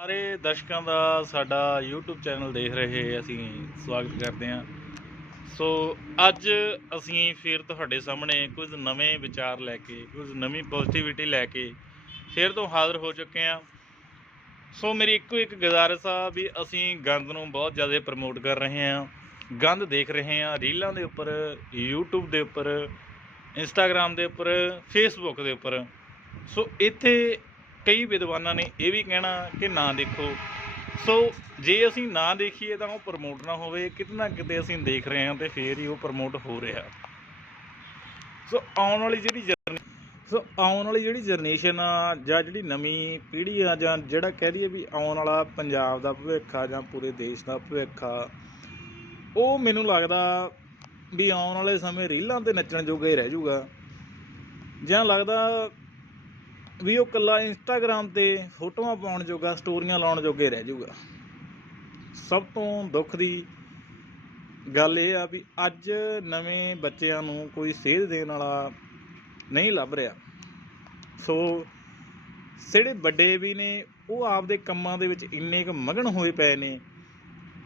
ਸਾਰੇ ਦਰਸ਼ਕਾਂ ਦਾ ਸਾਡਾ YouTube ਚੈਨਲ ਦੇਖ ਰਹੇ ਅਸੀਂ ਸਵਾਗਤ ਕਰਦੇ ਹਾਂ। ਸੋ ਅੱਜ ਅਸੀਂ ਫਿਰ ਤੁਹਾਡੇ ਸਾਹਮਣੇ ਕੁਝ ਨਵੇਂ ਵਿਚਾਰ ਲੈ ਕੇ, ਕੁਝ ਨਵੀਂ ਪੋਜ਼ਿਟਿਵਿਟੀ ਲੈ ਕੇ ਫਿਰ ਤੋਂ ਹਾਜ਼ਰ ਹੋ ਚੁੱਕੇ ਹਾਂ। ਸੋ ਮੇਰੀ ਇੱਕੋ ਇੱਕ ਗੁਜ਼ਾਰਿਸ਼ ਆ ਵੀ ਅਸੀਂ ਗੰਦ ਨੂੰ ਬਹੁਤ ਜ਼ਿਆਦਾ ਪ੍ਰਮੋਟ ਕਰ ਰਹੇ ਹਾਂ। ਗੰਦ ਦੇਖ ਰਹੇ ਹਾਂ ਰੀਲਾਂ ਦੇ ਉੱਪਰ, YouTube ਦੇ ਉੱਪਰ, Instagram ਦੇ ਉੱਪਰ, Facebook ਦੇ ਉੱਪਰ। ਸੋ ਇੱਥੇ ਕਈ ਵਿਦਵਾਨਾਂ ਨੇ ਇਹ ਵੀ ਕਹਿਣਾ ਕਿ ਨਾ ਦੇਖੋ। ਸੋ ਜੇ ਅਸੀਂ ਨਾ ਦੇਖੀਏ ਤਾਂ ਉਹ ਪ੍ਰਮੋਟ ਨਾ ਹੋਵੇ, ਕਿਤੇ ਨਾ ਕਿਤੇ ਅਸੀਂ ਦੇਖ ਰਹੇ ਹਾਂ ਤੇ ਫੇਰ ਹੀ ਉਹ ਪ੍ਰਮੋਟ ਹੋ ਰਿਹਾ। ਸੋ ਆਉਣ ਵਾਲੀ ਜਿਹੜੀ ਜਰਨ ਸੋ ਆਉਣ ਵਾਲੀ ਜਿਹੜੀ ਜਨਰੇਸ਼ਨ ਆ ਜਾਂ ਜਿਹੜੀ ਨਵੀਂ ਪੀੜ੍ਹੀ ਆ ਜਾਂ ਜਿਹੜਾ ਕਹਿ ਦਈਏ ਵੀ ਆਉਣ ਵਾਲਾ ਪੰਜਾਬ ਦਾ ਭਵਿੱਖ ਆ ਜਾਂ ਪੂਰੇ ਦੇਸ਼ ਦਾ ਭਵਿੱਖ ਆ, ਉਹ ਮੈਨੂੰ ਲੱਗਦਾ ਵੀ ਆਉਣ ਵਾਲੇ ਸਮੇਂ ਰੀਲਾਂ ਤੇ ਨੱਚਣ ਜੋਗਾ ਹੀ ਰਹਿ ਜਾਊਗਾ। ਜਾਂ ਲੱਗਦਾ ਵੀ ਉਹ ਕੱਲਾ ਇੰਸਟਾਗ੍ਰam ਤੇ ਫੋਟੋਆਂ ਪਾਉਣ ਜੋਗਾ, ਸਟੋਰੀਆਂ ਲਾਉਣ ਜੋਗੇ ਰਹਿ ਜਾਊਗਾ ਸਭ ਤੋਂ ਦੁੱਖ ਦੀ ਗੱਲ ਇਹ ਆ ਵੀ ਅੱਜ ਨਵੇਂ ਬੱਚਿਆਂ ਨੂੰ ਕੋਈ ਸੇਧ ਦੇਣ ਵਾਲਾ ਨਹੀਂ ਲੱਭ ਰਿਹਾ। ਸੋ ਜਿਹੜੇ ਵੱਡੇ ਵੀ ਨੇ, ਉਹ ਆਪਦੇ ਕੰਮਾਂ ਦੇ ਵਿੱਚ ਇੰਨੇ ਕੁ ਮਗਨ ਹੋਏ ਪਏ ਨੇ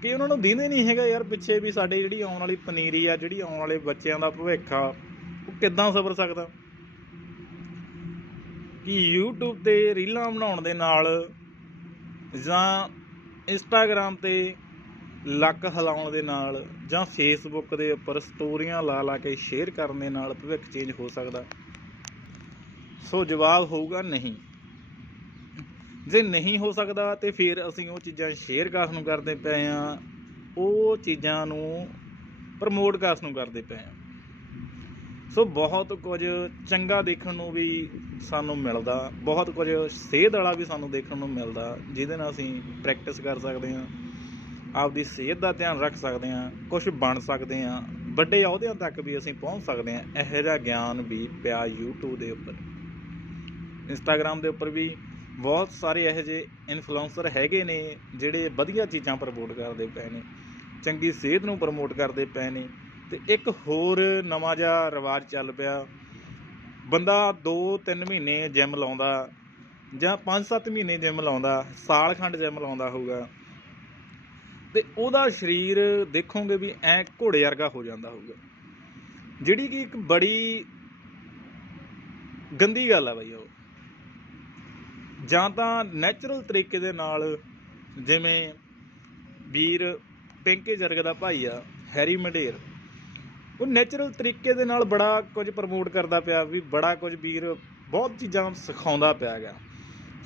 ਕਿ ਉਹਨਾਂ ਨੂੰ ਦਿੰਦੇ ਨਹੀਂ ਹੈਗਾ ਯਾਰ ਪਿੱਛੇ ਵੀ ਸਾਡੇ ਜਿਹੜੀ ਆਉਣ ਵਾਲੀ ਪਨੀਰੀ ਆ, ਜਿਹੜੀ ਆਉਣ ਵਾਲੇ ਬੱਚਿਆਂ ਦਾ ਭਵਿੱਖ ਆ, ਉਹ ਕਿੱਦਾਂ ਸਬਰ ਸਕਦਾ? ਕਿ YouTube ਤੇ ਰੀਲਾਂ ਬਣਾਉਣ ਦੇ ਨਾਲ ਜਾਂ Instagram ਤੇ ਲੱਕ ਹਿਲਾਉਣ ਦੇ ਨਾਲ ਜਾਂ Facebook ਦੇ ਉੱਪਰ ਸਟੋਰੀਆਂ ਲਾ ਲਾ ਕੇ ਸ਼ੇਅਰ ਕਰਨ ਦੇ ਨਾਲ ਭਵਿੱਖ ਚੇਂਜ ਹੋ ਸਕਦਾ। ਸੋ ਜਵਾਬ ਹੋਊਗਾ ਨਹੀਂ। ਜੇ ਨਹੀਂ ਹੋ ਸਕਦਾ ਤੇ ਫਿਰ ਅਸੀਂ ਉਹ ਚੀਜ਼ਾਂ ਸ਼ੇਅਰ ਕਾਸ ਨੂੰ ਕਰਦੇ ਪਏ ਆ ਉਹ ਚੀਜ਼ਾਂ ਨੂੰ ਪ੍ਰਮੋਟ ਕਾਸ ਨੂੰ ਕਰਦੇ ਪਏ ਆ ਸੋ ਬਹੁਤ ਕੁਝ ਚੰਗਾ ਦੇਖਣ ਨੂੰ ਵੀ ਸਾਨੂੰ ਮਿਲਦਾ, ਬਹੁਤ ਕੁਝ ਸਿਹਤ ਵਾਲਾ ਵੀ ਸਾਨੂੰ ਦੇਖਣ ਨੂੰ ਮਿਲਦਾ, ਜਿਹਦੇ ਨਾਲ ਅਸੀਂ ਪ੍ਰੈਕਟਿਸ ਕਰ ਸਕਦੇ ਹਾਂ, ਆਪਦੀ ਸਿਹਤ ਦਾ ਧਿਆਨ ਰੱਖ ਸਕਦੇ ਹਾਂ ਕੁਝ ਬਣ ਸਕਦੇ ਹਾਂ, ਵੱਡੇ ਅਹੁਦਿਆਂ ਤੱਕ ਵੀ ਅਸੀਂ ਪਹੁੰਚ ਸਕਦੇ ਹਾਂ, ਇਹੋ ਜਿਹਾ ਗਿਆਨ ਵੀ ਪਿਆ YouTube ਦੇ ਉੱਪਰ। Instagram ਦੇ ਉੱਪਰ ਵੀ ਬਹੁਤ ਸਾਰੇ ਇਹੋ ਜਿਹੇ ਇਨਫਲੂਐਂਸਰ ਹੈਗੇ ਨੇ, ਜਿਹੜੇ ਵਧੀਆ ਚੀਜ਼ਾਂ ਪ੍ਰਮੋਟ ਕਰਦੇ ਪਏ ਨੇ, ਚੰਗੀ ਸਿਹਤ ਨੂੰ ਪ੍ਰਮੋਟ ਕਰਦੇ ਪਏ ਨੇ ਤੇ ਇੱਕ ਹੋਰ ਨਵਾਂ ਜਿਹਾ ਰਿਵਾਜ ਚੱਲ ਪਿਆ। ਬੰਦਾ 2-3 ਮਹੀਨੇ ਜਿਮ ਲਾਉਂਦਾ ਜਾਂ 5-7 ਮਹੀਨੇ ਜਿਮ ਲਾਉਂਦਾ, ਸਾਲ ਖੰਡ ਜਿਮ ਲਾਉਂਦਾ ਹੋਊਗਾ। ਤੇ ਉਹਦਾ ਸਰੀਰ ਦੇਖੋਗੇ ਵੀ ਐ ਘੋੜੇ ਵਰਗਾ ਹੋ ਜਾਂਦਾ ਹੋਊਗਾ। ਜਿਹੜੀ ਕਿ ਇੱਕ ਬੜੀ ਗੰਦੀ ਗੱਲ ਆ ਬਈ ਉਹ। ਜਾਂ ਤਾਂ ਨੈਚੁਰਲ ਤਰੀਕੇ ਦੇ ਨਾਲ ਜਿਵੇਂ ਵੀਰ ਪਿੰਕੇ ਜਰਗ ਦਾ ਭਾਈ ਆ, ਹੈਰੀ ਮੰਡੇਰ। ਉਹ ਨੈਚੁਰਲ ਤਰੀਕੇ ਦੇ ਨਾਲ ਬੜਾ ਕੁਝ ਪ੍ਰਮੋਟ ਕਰਦਾ ਪਿਆ ਵੀ ਬੜਾ ਕੁਝ ਵੀਰ ਬਹੁਤ ਚੀਜ਼ਾਂ ਸਿਖਾਉਂਦਾ ਪਿਆ ਗਿਆ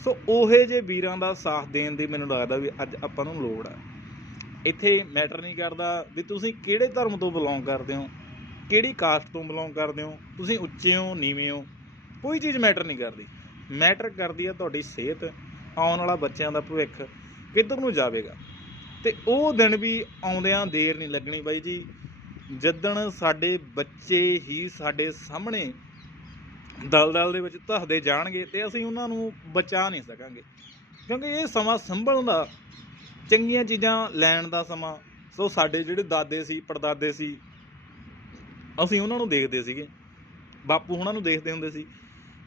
ਸੋ ਉਹੇ ਜੇ ਵੀਰਾਂ ਦਾ ਸਾਥ ਦੇਣ ਦੀ ਮੈਨੂੰ ਲੱਗਦਾ ਵੀ ਅੱਜ ਆਪਾਂ ਨੂੰ ਲੋੜ ਆ। ਇੱਥੇ ਮੈਟਰ ਨਹੀਂ ਕਰਦਾ ਵੀ ਤੁਸੀਂ ਕਿਹੜੇ ਧਰਮ ਤੋਂ ਬਿਲੋਂਗ ਕਰਦੇ ਹੋ, ਕਿਹੜੀ ਕਾਸਟ ਤੋਂ ਬਿਲੋਂਗ ਕਰਦੇ ਹੋ, ਤੁਸੀਂ ਉੱਚੇ ਹੋ, ਨੀਵੇਂ ਹੋ, ਕੋਈ ਚੀਜ਼ ਮੈਟਰ ਨਹੀਂ ਕਰਦੀ। ਮੈਟਰ ਕਰਦੀ ਆ ਤੁਹਾਡੀ ਸਿਹਤ, ਆਉਣ ਵਾਲਾ ਬੱਚਿਆਂ ਦਾ ਭਵਿੱਖ ਕਿੱਧਰ ਨੂੰ ਜਾਵੇਗਾ। ਤੇ ਉਹ ਦਿਨ ਵੀ ਆਉਂਦਿਆਂ ਦੇਰ ਨਹੀਂ ਲੱਗਣੀ ਬਾਈ ਜੀ। ਜਿੱਦਣ ਸਾਡੇ ਬੱਚੇ ਹੀ ਸਾਡੇ ਸਾਹਮਣੇ ਦਲਦਲ ਦੇ ਵਿੱਚ ਧਸਦੇ ਜਾਣਗੇ ਤੇ ਅਸੀਂ ਉਹਨਾਂ ਨੂੰ ਬਚਾ ਨਹੀਂ ਸਕਾਂਗੇ। ਕਿਉਂਕਿ ਇਹ ਸਮਾਂ ਸੰਭਲਣ ਦਾ, ਚੰਗੀਆਂ ਚੀਜ਼ਾਂ ਲੈਣ ਦਾ ਸਮਾਂ। ਸੋ ਸਾਡੇ ਜਿਹੜੇ ਦਾਦੇ ਸੀ, ਪੜਦਾਦੇ ਸੀ, ਅਸੀਂ ਉਹਨਾਂ ਨੂੰ ਦੇਖਦੇ ਸੀਗੇ। ਬਾਪੂ ਉਹਨਾਂ ਨੂੰ ਦੇਖਦੇ ਹੁੰਦੇ ਸੀ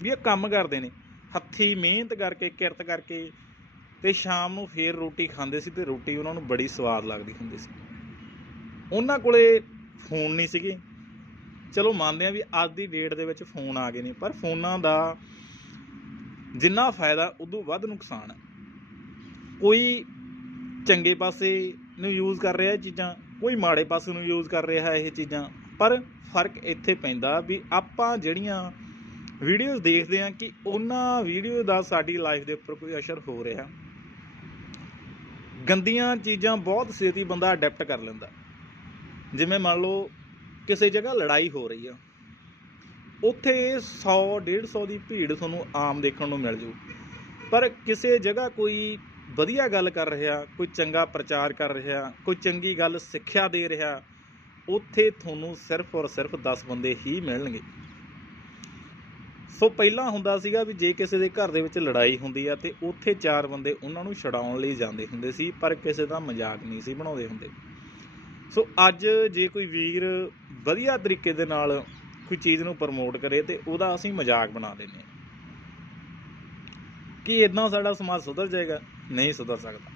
ਵੀ ਇਹ ਕੰਮ ਕਰਦੇ ਨੇ। ਹੱਥੀ ਮਿਹਨਤ ਕਰਕੇ, ਕਿਰਤ ਕਰਕੇ ਤੇ ਸ਼ਾਮ ਨੂੰ ਫੇਰ ਰੋਟੀ ਖਾਂਦੇ ਸੀ ਤੇ ਰੋਟੀ ਉਹਨਾਂ ਨੂੰ ਬੜੀ ਸਵਾਦ ਲੱਗਦੀ ਹੁੰਦੀ ਸੀ। ਉਹਨਾਂ ਕੋਲੇ ਫੋਨ ਨਹੀਂ ਸੀਗੇ। ਚਲੋ ਮੰਨਦੇ ਆ ਵੀ ਅੱਜ ਦੀ ਡੇਟ ਦੇ ਵਿੱਚ ਫੋਨ ਆ ਗਏ ਨੇ, ਪਰ ਫੋਨਾਂ ਦਾ ਜਿੰਨਾ ਫਾਇਦਾ, ਉਦੋਂ ਵੱਧ ਨੁਕਸਾਨ ਹੈ। ਕੋਈ ਚੰਗੇ ਪਾਸੇ ਨੂੰ ਯੂਜ਼ ਕਰ ਰਿਹਾ ਇਹ ਚੀਜ਼ਾਂ, ਕੋਈ ਮਾੜੇ ਪਾਸੇ ਨੂੰ ਯੂਜ਼ ਕਰ ਰਿਹਾ ਇਹ ਚੀਜ਼ਾਂ, ਪਰ ਫ਼ਰਕ ਇੱਥੇ ਪੈਂਦਾ ਵੀ ਆਪਾਂ ਜਿਹੜੀਆਂ ਵੀਡੀਓਜ਼ ਦੇਖਦੇ ਆ ਕਿ ਉਹਨਾਂ ਵੀਡੀਓ ਦਾ ਸਾਡੀ ਲਾਈਫ ਦੇ ਉੱਪਰ ਕੋਈ ਅਸਰ ਹੋ ਰਿਹਾ। ਗੰਦੀਆਂ ਚੀਜ਼ਾਂ ਬਹੁਤ ਛੇਤੀ ਬੰਦਾ ਅਡੈਪਟ ਕਰ ਲੈਂਦਾ। ਜਿਵੇਂ ਮੰਨ ਲਓ ਕਿਸੇ ਜਗ੍ਹਾ ਲੜਾਈ ਹੋ ਰਹੀ ਆ, ਉੱਥੇ 100 150 ਦੀ ਭੀੜ ਤੁਹਾਨੂੰ ਆਮ ਦੇਖਣ ਨੂੰ ਮਿਲ ਜੂ। ਪਰ ਕਿਸੇ ਜਗ੍ਹਾ ਕੋਈ ਵਧੀਆ ਗੱਲ ਕਰ ਰਿਹਾ, ਕੋਈ ਚੰਗਾ ਪ੍ਰਚਾਰ ਕਰ ਰਿਹਾ, ਕੋਈ ਚੰਗੀ ਗੱਲ ਸਿੱਖਿਆ ਦੇ ਰਿਹਾ, ਉੱਥੇ ਤੁਹਾਨੂੰ ਸਿਰਫ ਔਰ ਸਿਰਫ 10 ਬੰਦੇ ਹੀ ਮਿਲਣਗੇ। ਸੋ ਪਹਿਲਾਂ ਹੁੰਦਾ ਸੀਗਾ ਵੀ ਜੇ ਕਿਸੇ ਦੇ ਘਰ ਦੇ ਵਿੱਚ ਲੜਾਈ ਹੁੰਦੀ ਆ ਤੇ ਉੱਥੇ ਚਾਰ ਬੰਦੇ ਉਹਨਾਂ ਨੂੰ ਛਡਾਉਣ ਲਈ ਜਾਂਦੇ ਹੁੰਦੇ ਸੀ, ਪਰ ਕਿਸੇ ਦਾ ਮਜ਼ਾਕ ਨਹੀਂ ਸੀ ਬਣਾਉਂਦੇ ਹੁੰਦੇ। ਸੋ ਅੱਜ ਜੇ ਕੋਈ ਵੀਰ ਵਧੀਆ ਤਰੀਕੇ ਦੇ ਨਾਲ ਕੋਈ ਚੀਜ਼ ਨੂੰ ਪ੍ਰਮੋਟ ਕਰੇ ਤੇ ਉਹਦਾ ਅਸੀਂ ਮਜ਼ਾਕ ਬਣਾ ਦਿੰਦੇ ਹਾਂ। ਕੀ ਇਦਾਂ ਸਾਡਾ ਸਮਾਜ ਸੁਧਰ ਜਾਏਗਾ? ਨਹੀਂ ਸੁਧਰ ਸਕਦਾ।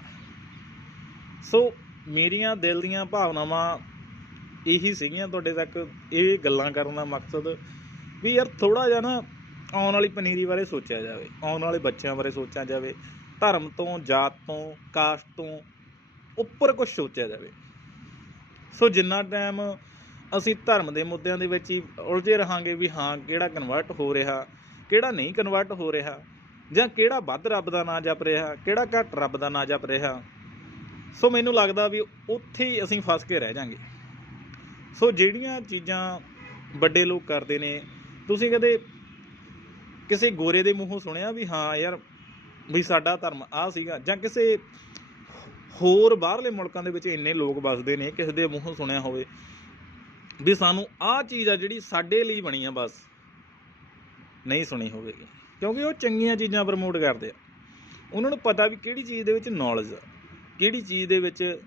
ਸੋ ਮੇਰੀਆਂ ਦਿਲ ਦੀਆਂ ਭਾਵਨਾਵਾਂ ਇਹੀ ਸੀਗੀਆਂ ਤੁਹਾਡੇ ਤੱਕ। ਇਹ ਗੱਲਾਂ ਕਰਨ ਦਾ ਮਕਸਦ ਵੀ ਯਾਰ ਥੋੜਾ ਜਿਹਾ ਨਾ ਆਉਣ ਵਾਲੀ ਪਨੀਰੀ ਬਾਰੇ ਸੋਚਿਆ ਜਾਵੇ, ਆਉਣ ਵਾਲੇ ਬੱਚਿਆਂ ਬਾਰੇ ਸੋਚਿਆ ਜਾਵੇ, ਧਰਮ ਤੋਂ, ਜਾਤ ਤੋਂ, ਕਾਸਟ ਤੋਂ ਉੱਪਰ ਕੁਝ ਸੋਚਿਆ ਜਾਵੇ। ਸੋ ਜਿੰਨਾ ਟਾਈਮ ਅਸੀਂ ਧਰਮ ਦੇ ਮੁੱਦਿਆਂ ਦੇ ਵਿੱਚ ਹੀ ਉਲਝੇ ਰਹਾਂਗੇ ਵੀ ਹਾਂ, ਕਿਹੜਾ ਕਨਵਰਟ ਹੋ ਰਿਹਾ, ਕਿਹੜਾ ਨਹੀਂ ਕਨਵਰਟ ਹੋ ਰਿਹਾ, ਜਾਂ ਕਿਹੜਾ ਵੱਧ ਰੱਬ ਦਾ ਨਾਂ ਜਪ ਰਿਹਾ, ਕਿਹੜਾ ਘੱਟ ਰੱਬ ਦਾ ਨਾਂ ਜਪ ਰਿਹਾ, ਸੋ ਮੈਨੂੰ ਲੱਗਦਾ ਵੀ ਉੱਥੇ ਹੀ ਅਸੀਂ ਫਸ ਕੇ ਰਹਿ ਜਾਾਂਗੇ। ਸੋ ਜਿਹੜੀਆਂ ਚੀਜ਼ਾਂ ਵੱਡੇ ਲੋਕ ਕਰਦੇ ਨੇ, ਤੁਸੀਂ ਕਦੇ ਕਿਸੇ ਗੋਰੇ ਦੇ ਮੂੰਹੋਂ ਸੁਣਿਆ ਵੀ ਹਾਂ ਯਾਰ ਵੀ ਸਾਡਾ ਧਰਮ ਆ ਸੀਗਾ, ਜਾਂ ਕਿਸੇ ਹੋਰ ਬਾਹਰਲੇ ਮੁਲਕਾਂ ਦੇ ਵਿੱਚ ਇੰਨੇ ਲੋਕ ਵੱਸਦੇ ਨੇ, ਕਿਸੇ ਦੇ ਮੂੰਹੋਂ ਸੁਣਿਆ ਹੋਵੇ, ਵੀ ਸਾਨੂੰ ਆਹ ਚੀਜ਼ ਆ ਜਿਹੜੀ ਸਾਡੇ ਲਈ ਬਣੀ ਆ ਬਸ, ਨਹੀਂ ਸੁਣੀ ਹੋਵੇਗੀ। ਕਿਉਂਕਿ ਉਹ ਚੰਗੀਆਂ ਚੀਜ਼ਾਂ ਪ੍ਰਮੋਟ ਕਰਦੇ ਆ। ਉਹਨਾਂ ਨੂੰ ਪਤਾ ਵੀ ਕਿਹੜੀ ਚੀਜ਼ ਦੇ ਵਿੱਚ ਨੌਲੇਜ ਆ, ਕਿਹੜੀ ਚੀਜ਼ ਦੇ ਵਿੱਚ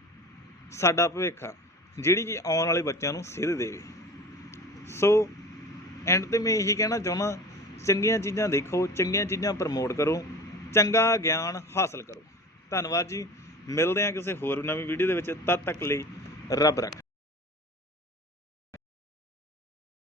ਸਾਡਾ ਭਵਿੱਖ ਆ, ਜਿਹੜੀ ਕਿ ਆਉਣ ਵਾਲੇ ਬੱਚਿਆਂ ਨੂੰ ਸਿੱਧ ਦੇਵੇ। ਸੋ ਐਂਡ ਤੇ ਮੈਂ ਇਹੀ ਕਹਿਣਾ ਚਾਹੁੰਦਾ, ਚੰਗੀਆਂ ਚੀਜ਼ਾਂ ਦੇਖੋ, ਚੰਗੀਆਂ ਚੀਜ਼ਾਂ ਪ੍ਰਮੋਟ ਕਰੋ, ਚੰਗਾ ਗਿਆਨ ਹਾਸਲ ਕਰੋ। ਧੰਨਵਾਦ ਜੀ। ਮਿਲਦੇ ਹਾਂ ਕਿਸੇ ਹੋਰ ਨਵੀਂ ਵੀਡੀਓ ਦੇ ਵਿੱਚ ਤਦ ਤੱਕ ਲਈ ਰੱਬ ਰੱਖ।